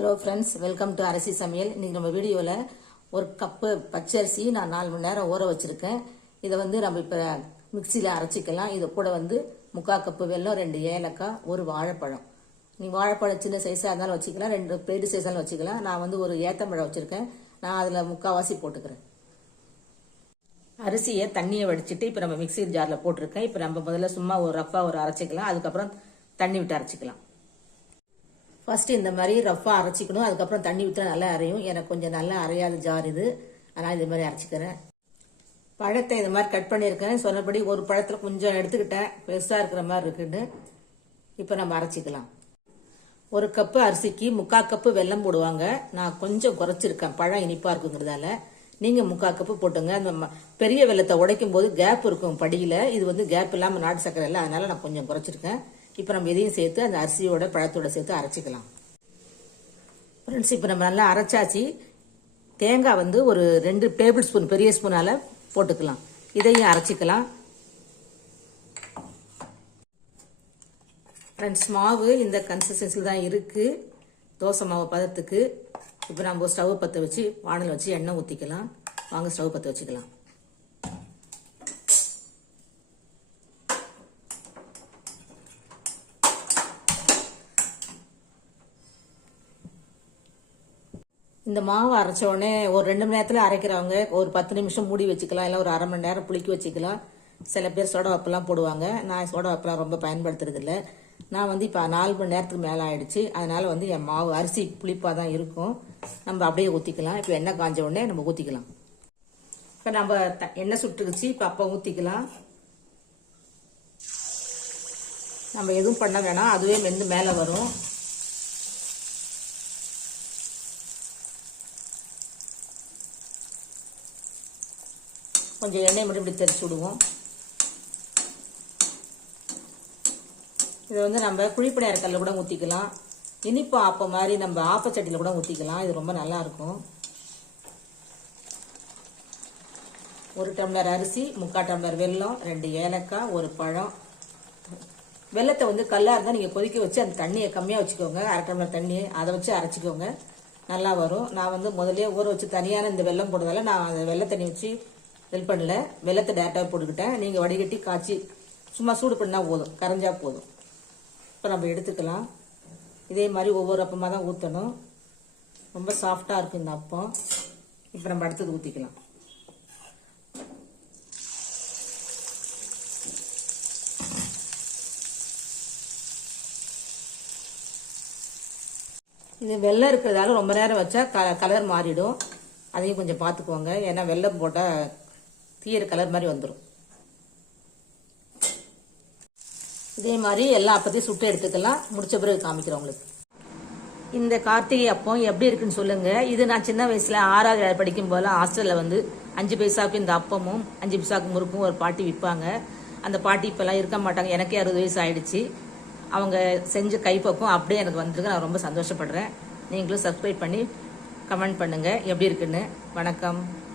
Hello friends welcome to Arasi Samayal இன்றைக்கி நம்ம வீடியோவில் ஒரு கப்பு பச்சரிசி நான் நாலு மணி நேரம் ஊற வச்சுருக்கேன். இதை வந்து நம்ம இப்போ மிக்சியில் அரைச்சிக்கலாம். இது கூட வந்து முக்கால் கப்பு வெல்லம் ரெண்டு ஏலக்காய் ஒரு வாழைப்பழம். நீ வாழைப்பழம் சின்ன சைஸாக இருந்தாலும் வச்சுக்கலாம். ரெண்டு பெரிய சைஸாலும் வச்சுக்கலாம். நான் வந்து ஒரு ஏத்தம்பழம் வச்சுருக்கேன். நான் அதில் முக்கால்வாசி போட்டுக்கிறேன். அரிசியை தண்ணியை வடிச்சிட்டு இப்போ நம்ம மிக்சி ஜாரில் போட்டிருக்கேன். இப்போ நம்ம முதல்ல சும்மா ஒரு ரஃபாக ஒரு அரைச்சிக்கலாம். அதுக்கப்புறம் தண்ணி விட்டு அரைச்சிக்கலாம். ஃபஸ்ட்டு இந்த மாதிரி ரஃபாக அரைச்சிக்கணும். அதுக்கப்புறம் தண்ணி விட்டா நல்லா அரையும். எனக்கு கொஞ்சம் நல்லா அரையாத ஜார் இது. அதனால் இது மாதிரி அரைச்சிக்கிறேன். பழத்தை இந்த மாதிரி கட் பண்ணியிருக்கேன். சொன்னபடி ஒரு பழத்தில் கொஞ்சம் எடுத்துக்கிட்டேன். பெருசாக இருக்கிற மாதிரி இருக்குன்னு. இப்போ நம்ம அரைச்சிக்கலாம். ஒரு கப்பு அரிசிக்கு முக்கால் கப்பு வெல்லம் போடுவாங்க. நான் கொஞ்சம் குறைச்சிருக்கேன். பழம் இனிப்பாக இருக்குங்கிறதால. நீங்கள் முக்கால் கப்பு போட்டுங்க. அந்த பெரிய வெள்ளத்தை உடைக்கும் போது கேப் இருக்கும் படியில். இது வந்து கேப் இல்லாமல் நாட்டு சக்கரை இல்லை. அதனால் நான் கொஞ்சம் குறைச்சிருக்கேன். இப்போ நம்ம இதையும் சேர்த்து அந்த அரிசியோட பழத்தோட சேர்த்து அரைச்சிக்கலாம். ஃப்ரெண்ட்ஸ் இப்போ நம்ம நல்லா அரைச்சாச்சு. தேங்காய் வந்து ஒரு ரெண்டு டேபிள் ஸ்பூன் பெரிய ஸ்பூனால் போட்டுக்கலாம். இதையும் அரைச்சிக்கலாம். ஃப்ரெண்ட்ஸ் மாவு இந்த கன்சிஸ்டன்சியில் தான் இருக்குது தோசை மாவு பதத்துக்கு. இப்போ நம்ம ஸ்டவ் பற்ற வச்சு வானல் வச்சு எண்ணெய் ஊற்றிக்கலாம் வாங்க ஸ்டவ் பற்ற வச்சுக்கலாம். இந்த மாவு அரைச்ச உடனே ஒரு ரெண்டு மணி நேரத்தில் அரைக்கிறவங்க ஒரு பத்து நிமிஷம் மூடி வச்சுக்கலாம் இல்லை ஒரு அரை மணி நேரம் புளிக்க வச்சுக்கலாம். சில பேர் சோடா வப்பெல்லாம் போடுவாங்க. நான் சோடா வப்பெல்லாம் ரொம்ப பயன்படுத்துறதில்ல. நான் வந்து இப்போ நாலு மணி நேரத்துக்கு மேலே ஆயிடுச்சு. அதனால் வந்து என் மாவு அரிசி புளிப்பாக தான் இருக்கும். நம்ம அப்படியே ஊற்றிக்கலாம் இப்போ எண்ணெய் காஞ்ச உடனே நம்ம ஊற்றிக்கலாம் இப்போ நம்ம த- எண்ணெய் சுட்டுக்குச்சு இப்போ அப்போ ஊற்றிக்கலாம் நம்ம எதுவும் பண்ண வேணாம். அதுவே வெந்து மேலே வரும். கொஞ்சம் எண்ணெய் மட்டும் இப்படி தெரிச்சு விடுவோம். இதை வந்து நம்ம குழிப்படையார கல்லில் கூட ஊற்றிக்கலாம் இனிப்பு ஆப்பம் மாதிரி நம்ம ஆப்பச்சட்டியில் கூட ஊற்றிக்கலாம் இது ரொம்ப நல்லா இருக்கும். ஒரு டம்ளர் அரிசி முக்கால் டம்ளர் வெல்லம் ரெண்டு ஏலக்காய் ஒரு பழம். வெள்ளத்தை வந்து கல்லாக இருந்தால் நீங்கள் கொதிக்க வச்சு அந்த தண்ணியை கம்மியாக வச்சுக்கோங்க. அரை டம்ளர் தண்ணியை அதை வச்சு அரைச்சிக்கோங்க. நல்லா வரும். நான் வந்து முதலே ஊற வச்சு தனியான இந்த வெல்லம் போடுறதால நான் அந்த வெள்ளை தண்ணி வச்சு ஹெல்ப் பண்ணல. வெள்ளத்தை டேரெக்டாக போட்டுக்கிட்டேன். நீங்கள் வடிகட்டி காய்ச்சி சும்மா சூடு பண்ணால் போதும். கரைஞ்சா போதும். இப்போ நம்ம எடுத்துக்கலாம். இதே மாதிரி ஒவ்வொரு அப்பமாக தான் ஊற்றணும் ரொம்ப சாஃப்டாக இருக்கும் இந்த அப்பம். இப்போ நம்ம அடுத்தது ஊற்றிக்கலாம் இது வெள்ளம் இருக்கிறதால ரொம்ப நேரம் வச்சா க கலர் மாறிடும். அதையும் கொஞ்சம் பார்த்துக்கோங்க. ஏன்னா வெள்ளம் போட்டால் தீயிற கலர் மாதிரி வந்துடும் இதே மாதிரி எல்லா அப்பத்தையும் சுட்டு எடுத்துக்கலாம். முடிச்ச பிறகு காமிக்கிறேன் உங்களுக்கு. இந்த கார்த்திகை அப்பம் எப்படி இருக்குன்னு சொல்லுங்க. இது நான் சின்ன வயசுல ஆறாவது படிக்கும் போல ஹாஸ்டல்ல வந்து அஞ்சு பைசாவுக்கு இந்த அப்பமும் அஞ்சு பைசாவுக்கு முறுக்கும் ஒரு பாட்டி விற்பாங்க அந்த பாட்டி இப்பெல்லாம் இருக்க மாட்டாங்க. எனக்கே அறுபது வயசு ஆயிடுச்சு. அவங்க செஞ்ச கைப்பக்கம் அப்படியே எனக்கு வந்திருக்கு. நான் ரொம்ப சந்தோஷப்படுறேன். நீங்களும் சப்ஸ்கிரைப் பண்ணி கமெண்ட் பண்ணுங்க. எப்படி இருக்குன்னு. வணக்கம்.